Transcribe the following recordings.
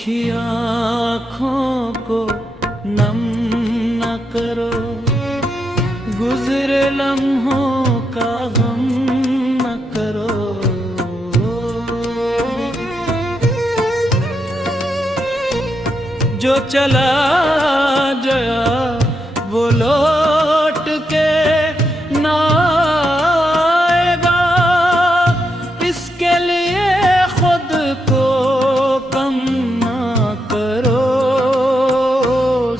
सूखी आँखों को नम न करो, गुजरे लम्हों का गम न करो। जो चला गया वो लौट के ना आएगा, इसके लिए खुद को कम ना करो।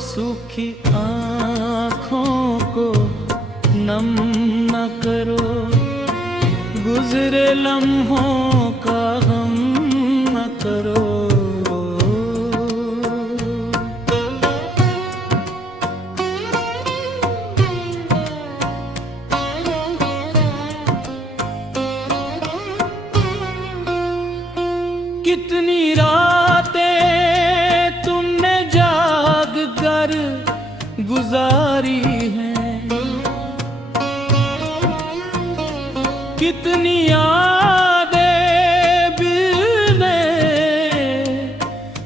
सूखी आँखों को नम न करो, गुजरे लम्हों का गम न करो। कितनी रातें तुमने जाग कर गुजारी हैं, कितनी यादें दिल ने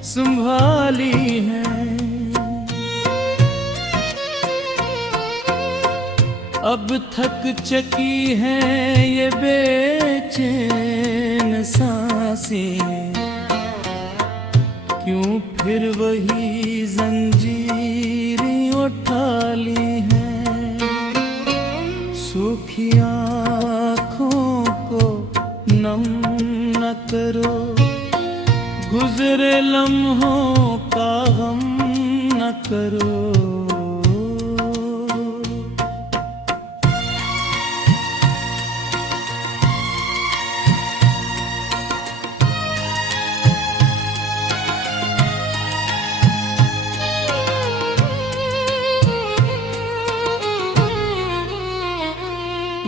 संभाली हैं। अब थक चकी हैं ये बेचैन सांसें, क्यों फिर वही जंजीरें उठा ली हैं। सूखी आँखों को नम न करो, गुजरे लम्हों का गम न करो।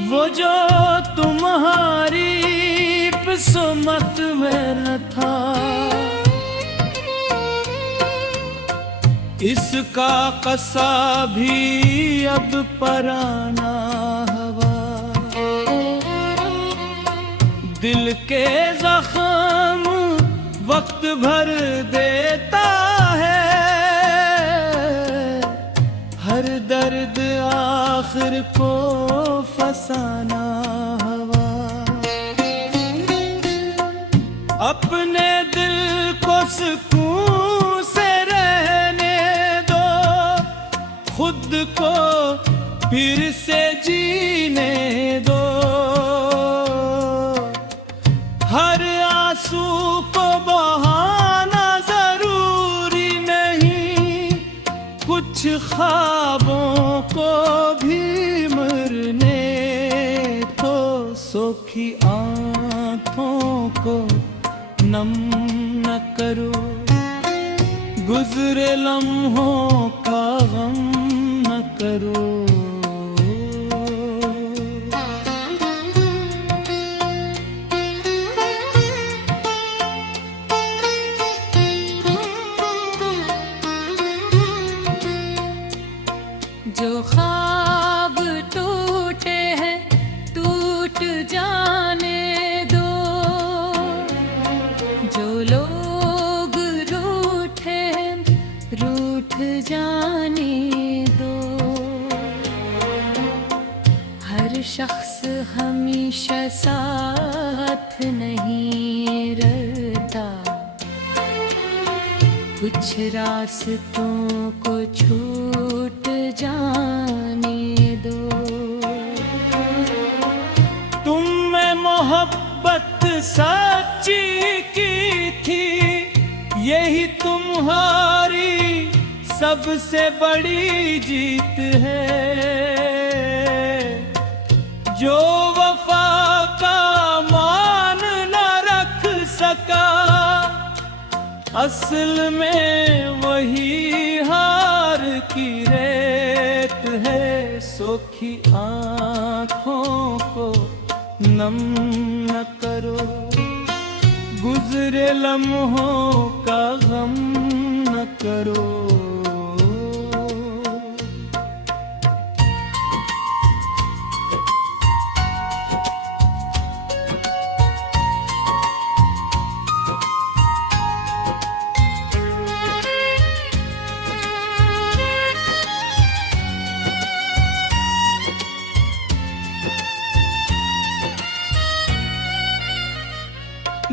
वो जो तुम्हारी किस्मत में न था, इसका कसा भी अब पराना हवा। दिल के जख्म वक्त भर देता है, हर दर्द आखिर को फसाना हवा। अपने दिल को सुकून से रहने दो, खुद को फिर से जीने दो। हर आंसू को बहाना जरूरी नहीं, कुछ ख्वाबों को भी मरने तो। सूखी आँखों को नम न करो, गुजरे लम्हों का गम न करो। जो ख्वाब टूटे हैं टूट जाने दो, जो लोग रूठे हैं रूठ जाने दो। हर शख्स हमेशा साथ नहीं रहता, कुछ रास्तों को छूट जाने दो। तुम में मोहब्बत सच्ची की थी, यही तुम्हारी सबसे बड़ी जीत है। जो वफा का मान न रख सका, असल में वही हार की रेत है। सूखी आँखों को नम न करो, गुजरे लम्हों का गम न करो।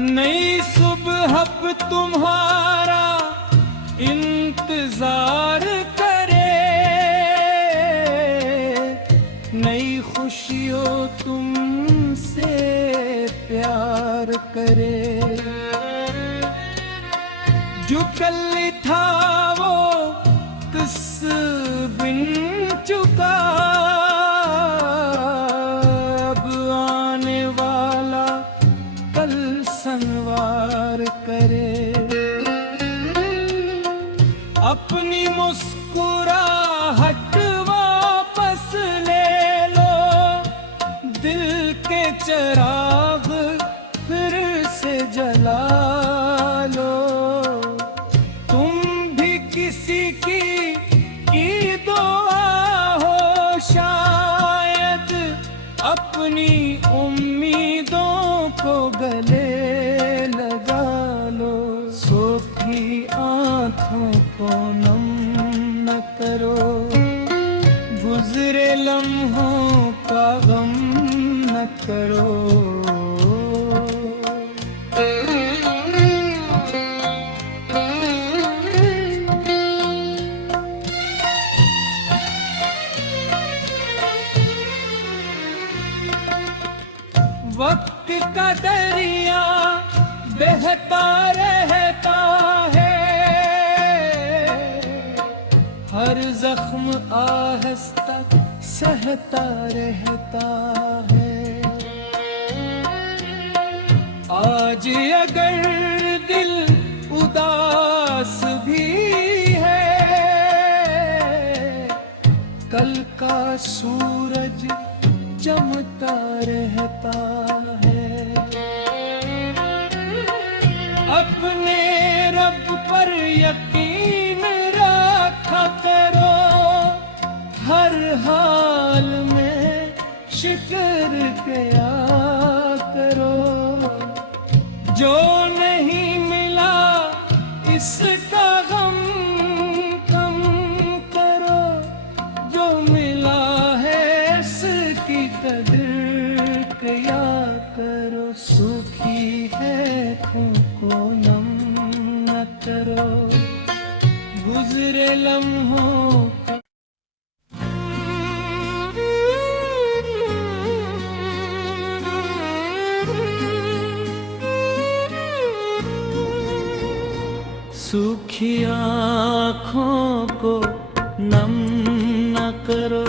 नई सुबह पे तुम्हारा इंतजार करे, नई खुशियों तुमसे प्यार करे। जो कल था वो किस बिन चुका, अब आने वाला कल संवार करे। अपनी मुस्कुराहट वापस ले लो, दिल के चिराग फिर से जला लो। तुम भी किसी की दुआ हो, शायद अपनी उम्मीदों को गले लगा लो। सोखी आँखों को नम न करो, गुजरे लम्हों का गम न करो। वक्त का दरिया बहता रहता है, हर जख्म आहिस्ता सहता रहता है। आज अगर दिल उदास भी है, कल का सूरज चमकता रहता है। अपने रब पर यकीन रखा करो, हर हाल में शुक्र किया करो। जो नहीं मिला इसका गम कम करो, जो मिला है इसकी कदर किया करो। सुखी है को नम न करो, गुजरे लम्हों का। सूखी आँखों को नम न करो,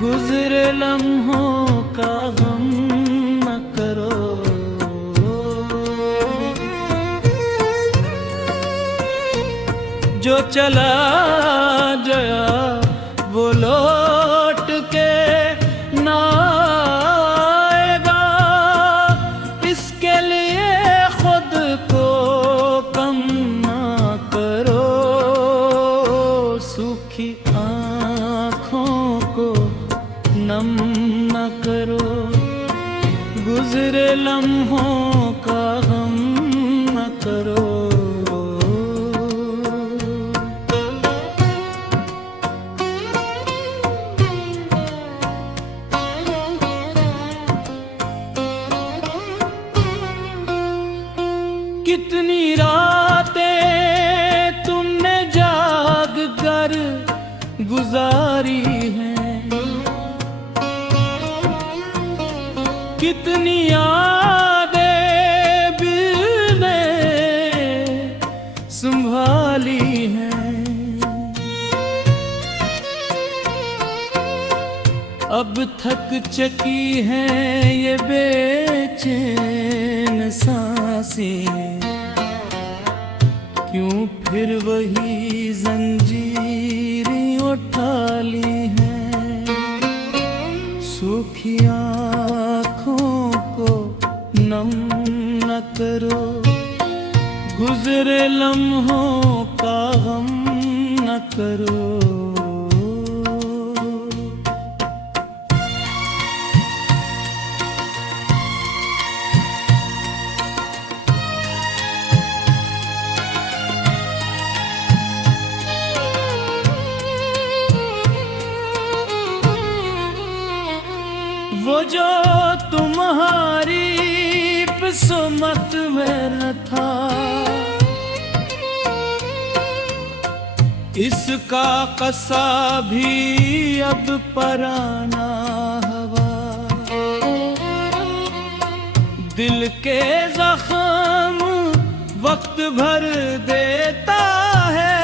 गुजरे लम्हों का गम न करो। जो चला गया वो लौट के ना आएगा, इसके लिए खुद को कम ना करो। सूखी आँखों को नम न करो, गुजरे लम्हों का गम न करो। कितनी रातें तुमने जाग कर गुजारी हैं, कितनी यादें दिल ने संभाली हैं। अब थक चकी हैं ये बेचैन सांसें, क्यों फिर वही जंजीरें उठा ली हैं। सूखी आँखों को नम न करो, गुजरे लम्हों का गम न करो। वो जो तुम्हारी किस्मत में न था। इसका कसा भी अब पराना हवा, दिल के जख्म वक्त भर देता है,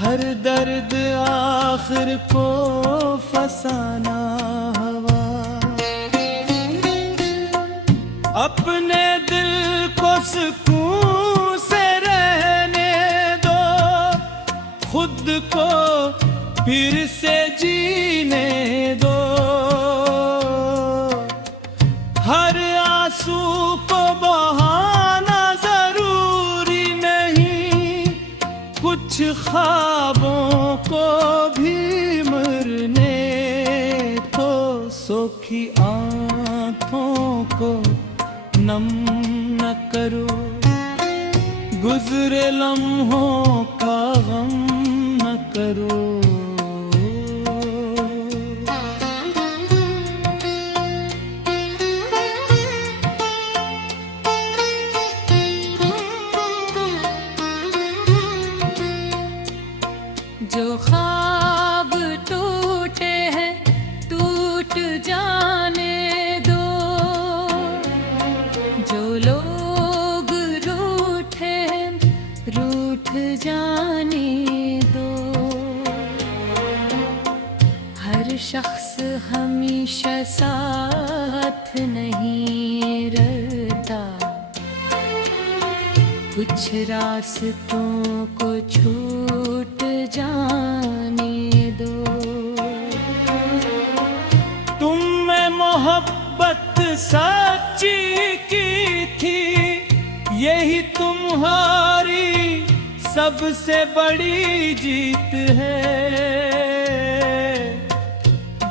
हर दर्द आखिर को फसाना हवा। अपने दिल को सुकून से रहने दो, खुद को फिर से जीने दो। हर आंसू को बहाना जरूरी नहीं, कुछ ख्वाबों को भी मरने तो सोखी आंखों को नम न करो, गुजरे लम्हों का गम न करो। जो ख्वाब टूटे हैं टूट जाने दो, जो लोग रूठे हैं रूठ जाने दो। हर शख्स हमेशा साथ नहीं रहता, कुछ रास्तों को छूट जाने दो। तुम में मोहब्बत सच्ची की थी, यही तुम्हारी सबसे बड़ी जीत है।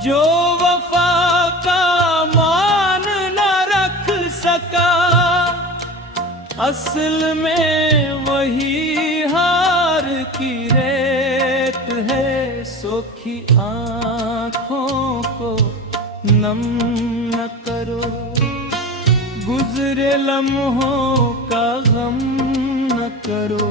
जो वफा का मान न रख सका, असल में वही हार की रेत है। सोखी आँखों को नम न करो, गुजरे लम्हों का गम न करो।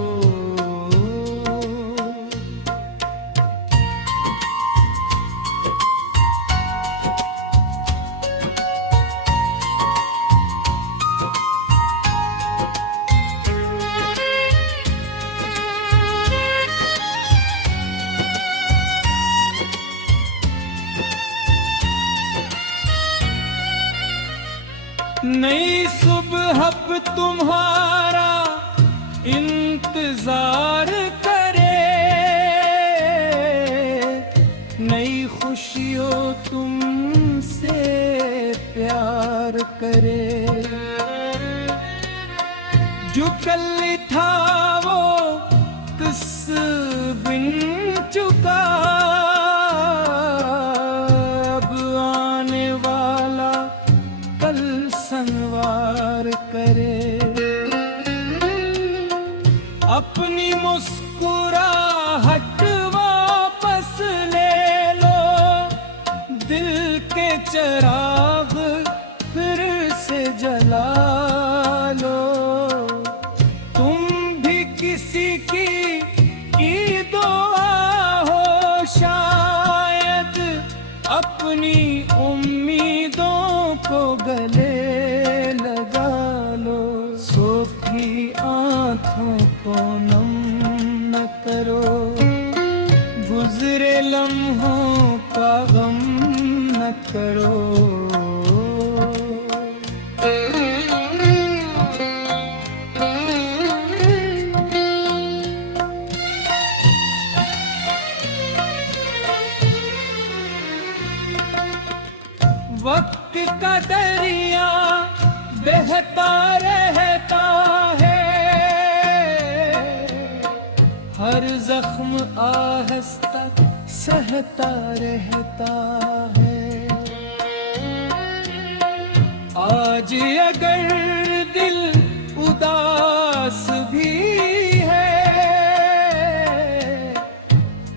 नई सुबह अब तुम्हारा इंतजार करे, नई खुशियों तुमसे प्यार करे। जो कल था वो किस बिन चुका, अब आने वाला कल संवार करे। अपनी मुस्कुराहट वापस ले लो, दिल के चिराग फिर से जला लो। तुम भी किसी की दुआ हो, शायद अपनी उम्मीदों को गले लगा लो। सोखी आँखों को नम न करो, गुजरे लम्हों का गम न करो। वक्त का दरिया बहता रहता है, हर जख्म आहिस्ता सहता रहता है। आज अगर दिल उदास भी है,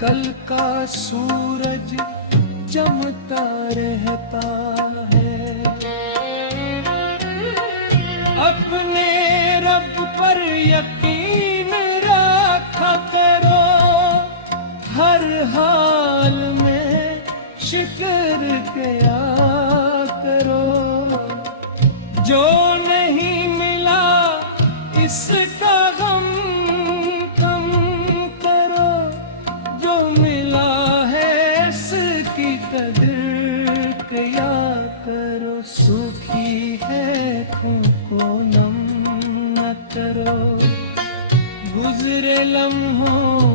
कल का सूरज चमकता रहता है। हाल में शिक्र किया करो। जो नहीं मिला इसका गम कम करो, जो मिला है इसकी कदर किया करो। सूखी है को नम न करो, गुजरे लम्हों